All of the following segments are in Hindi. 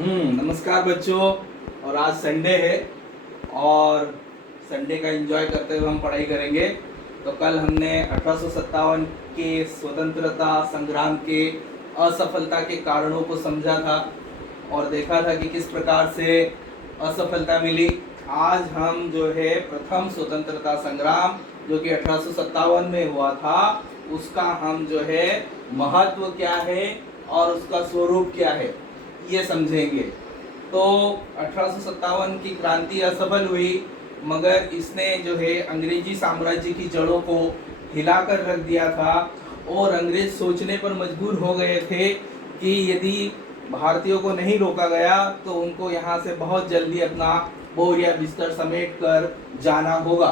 नमस्कार बच्चों। और आज संडे है और संडे का एंजॉय करते हुए हम पढ़ाई करेंगे। तो कल हमने 1857 के स्वतंत्रता संग्राम के असफलता के कारणों को समझा था और देखा था कि किस प्रकार से असफलता मिली। आज हम जो है प्रथम स्वतंत्रता संग्राम जो कि 1857 में हुआ था उसका हम जो है महत्व क्या है और उसका स्वरूप क्या है ये समझेंगे। तो 1857 की क्रांति असफल हुई मगर इसने जो है अंग्रेजी साम्राज्य की जड़ों को हिलाकर रख दिया था और अंग्रेज सोचने पर मजबूर हो गए थे कि यदि भारतीयों को नहीं रोका गया तो उनको यहाँ से बहुत जल्दी अपना बोरिया बिस्तर समेट कर जाना होगा।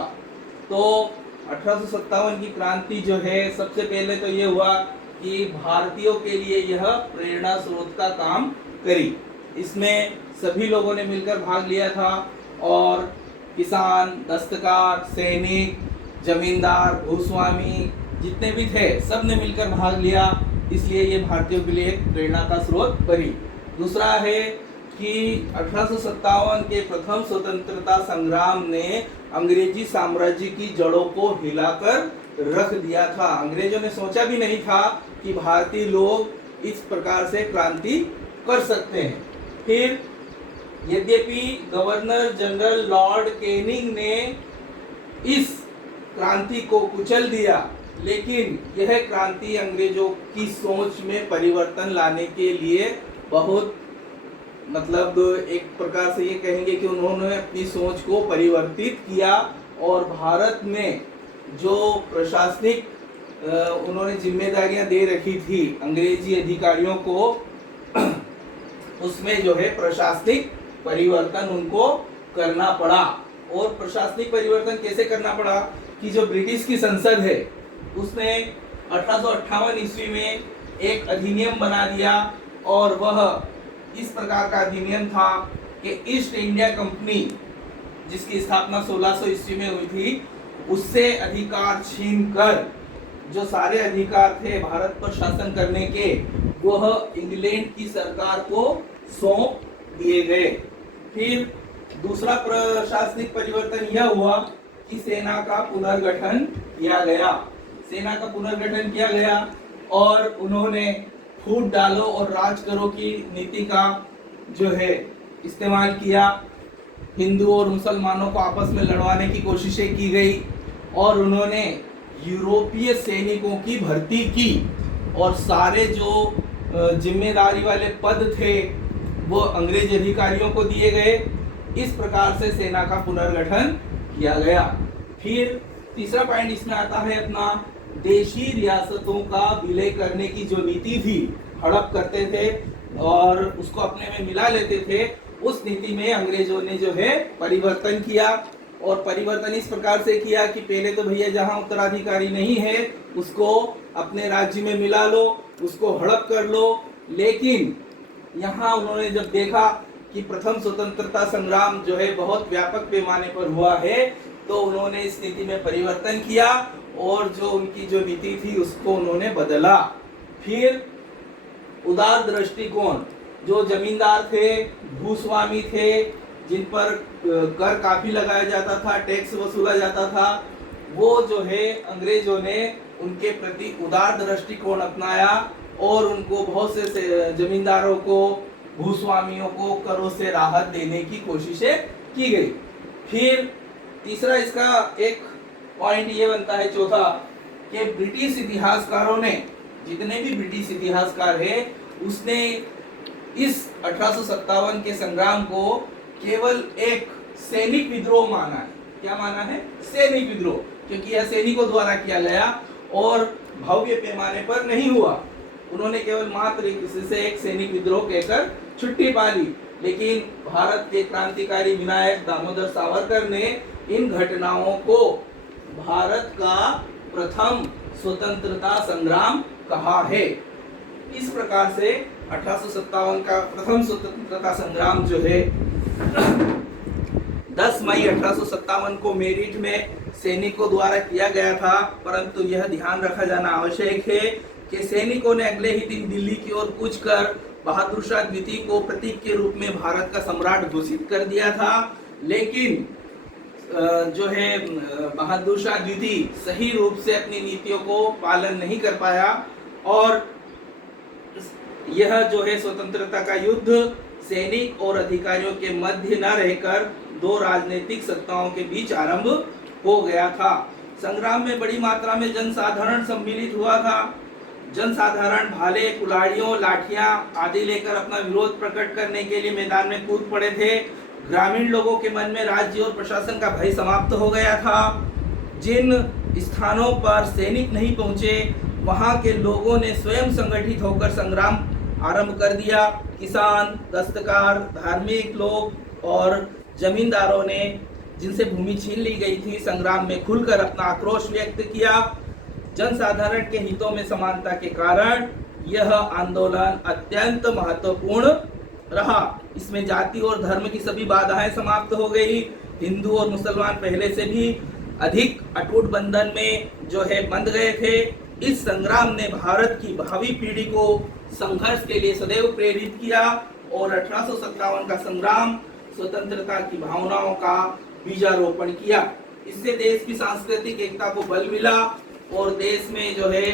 तो 1857 की क्रांति जो है सबसे पहले तो ये हुआ कि भारतीयों के लिए यह प्रेरणा स्रोत का काम करी। इसमें सभी लोगों ने मिलकर भाग लिया था और किसान, दस्तकार, सैनिक, जमींदार, भूस्वामी जितने भी थे सब ने मिलकर भाग लिया, इसलिए ये भारतीयों के लिए एक प्रेरणा का स्रोत बनी। दूसरा है कि 1857 के प्रथम स्वतंत्रता संग्राम ने अंग्रेजी साम्राज्य की जड़ों को हिलाकर रख दिया था। अंग्रेजों ने सोचा भी नहीं था कि भारतीय लोग इस प्रकार से क्रांति कर सकते हैं। फिर यद्यपि गवर्नर जनरल लॉर्ड कैनिंग ने इस क्रांति को कुचल दिया लेकिन यह क्रांति अंग्रेजों की सोच में परिवर्तन लाने के लिए बहुत एक प्रकार से ये कहेंगे कि उन्होंने अपनी सोच को परिवर्तित किया और भारत में जो प्रशासनिक उन्होंने जिम्मेदारियां दे रखी थी अंग्रेजी अधिकारियों को उसमें जो है प्रशासनिक परिवर्तन उनको करना पड़ा। और प्रशासनिक परिवर्तन कैसे करना पड़ा कि जो ब्रिटिश की संसद है उसने 1858 ईस्वी में एक अधिनियम बना दिया और वह इस प्रकार का अधिनियम था कि ईस्ट इंडिया कंपनी जिसकी स्थापना 1600 ईस्वी में हुई थी उससे अधिकार छीनकर जो सारे अधिकार थे भारत पर शासन करने के वह इंग्लैंड की सरकार को सौंप दिए गए। फिर दूसरा प्रशासनिक परिवर्तन यह हुआ कि सेना का पुनर्गठन किया गया। सेना का पुनर्गठन किया गया और उन्होंने फूट डालो और राज करो की नीति का जो है इस्तेमाल किया। हिंदू और मुसलमानों को आपस में लड़वाने की कोशिशें की गई और उन्होंने यूरोपीय सैनिकों की भर्ती की और सारे जो जिम्मेदारी वाले पद थे वो अंग्रेज अधिकारियों को दिए गए। इस प्रकार से सेना का पुनर्गठन किया गया। फिर तीसरा पॉइंट इसमें आता है अपना देशी रियासतों का विलय करने की जो नीति थी, हड़प करते थे और उसको अपने में मिला लेते थे, उस नीति में अंग्रेजों ने जो है परिवर्तन किया। और परिवर्तन इस प्रकार से किया कि पहले तो भैया जहां उत्तराधिकारी नहीं है उसको अपने राज्य में मिला लो, उसको हड़प कर लो। लेकिन यहाँ उन्होंने जब देखा कि प्रथम स्वतंत्रता संग्राम जो है बहुत व्यापक पैमाने पर हुआ है तो उन्होंने इस नीति में परिवर्तन किया और जो उनकी जो नीति थी उसको उन्होंने बदला। फिर उदार दृष्टिकोण, जो जमींदार थे, भूस्वामी थे, जिन पर कर काफी लगाया जाता था, टैक्स वसूला जाता था, वो जो है अंग्रेजों ने उनके प्रति उदार दृष्टिकोण अपनाया और उनको बहुत से जमींदारों को, भूस्वामियों को करों से राहत देने की कोशिशें की गई। फिर तीसरा इसका एक पॉइंट ये बनता है चौथा कि ब्रिटिश इतिहासकारों ने, जितने भी ब्रिटिश इतिहासकार है उसने इस 1857 के संग्राम को केवल एक सैनिक विद्रोह माना है। क्या माना है? सैनिक विद्रोह, क्योंकि यह सैनिकों द्वारा किया गया और भव्य पैमाने पर नहीं हुआ। उन्होंने केवल मात्र से एक सैनिक विद्रोह कहकर छुट्टी पा ली। लेकिन भारत के क्रांतिकारी विनायक दामोदर सावरकर ने इन घटनाओं को भारत का प्रथम स्वतंत्रता संग्राम कहा है। इस प्रकार से 1857 का प्रथम स्वतंत्रता संग्राम जो है 10 मई 1857 को मेरिट में सैनिकों द्वारा किया गया था, परंतु यह ध्यान रखा जाना आवश्यक है कि सैनिकों ने अगले ही दिन दिल्ली की ओर कूच कर बहादुर शाह द्वितीय को प्रतीक के रूप में भारत का सम्राट घोषित कर दिया था। लेकिन जो है बहादुर शाह द्वितीय सही रूप से अपनी नीतियों को पालन नहीं कर पाया और यह जो है स्वतंत्रता का युद्ध सैनिक और अधिकारियों के मध्य न रहकर दो राजनीतिक सत्ताओं के बीच आरंभ हो गया था। संग्राम में बड़ी मात्रा में जनसाधारण सम्मिलित हुआ था। जनसाधारण भाले, कुल्हाड़ियों, लाठियां आदि लेकर अपना विरोध प्रकट करने के लिए मैदान में कूद पड़े थे। ग्रामीण लोगों के मन में राज्य और प्रशासन का भय समाप्त हो गया था। जिन स्थानों पर सैनिक नहीं पहुंचे वहां के लोगों ने स्वयं संगठित होकर संग्राम आरंभ कर दिया। किसान, दस्तकार, धार्मिक लोग और जमींदारों ने जिनसे भूमि छीन ली गई थी संग्राम में खुलकर अपना आक्रोश व्यक्त किया। जनसाधारण के हितों में समानता के कारण यह आंदोलन अत्यंत महत्वपूर्ण रहा। इसमें जाति और धर्म की सभी बाधाएं समाप्त हो गई। हिंदू और मुसलमान पहले से भी अधिक अटूट बंधन में जो है बंध गए थे। इस संग्राम ने भारत की भावी पीढ़ी को संघर्ष के लिए सदैव प्रेरित किया और 1857 का संग्राम स्वतंत्रता की भावनाओं का बीजारोपण किया। इससे देश की सांस्कृतिक एकता को बल मिला और देश में जो है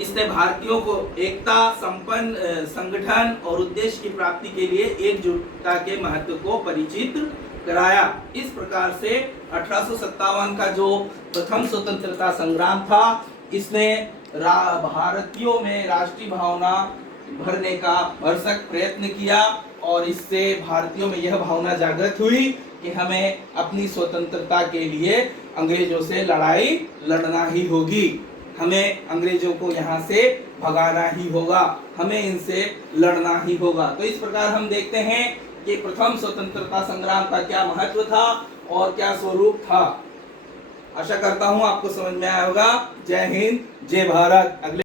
इसने भारतीयों को एकता, संपन्न संगठन और उद्देश्य की प्राप्ति के लिए एकजुटता के महत्व को परिचित कराया। इस प्रकार से 1857 का जो प्रथम स्वतंत्रता संग्राम था इसने भारतीयों में राष्ट्रीय भावना भरने का भरसक प्रयत्न किया और इससे भारतीयों में यह भावना जागृत हुई कि हमें अपनी स्वतंत्रता के लिए अंग्रेजों से लड़ाई लड़ना ही होगी। हमें अंग्रेजों को यहाँ से भगाना ही होगा, हमें इनसे लड़ना ही होगा। तो इस प्रकार हम देखते हैं कि प्रथम स्वतंत्रता संग्राम का क्या महत्व था और क्या स्वरूप था। आशा करता हूँ आपको समझ में आया होगा। जय हिंद, जय भारत। अगले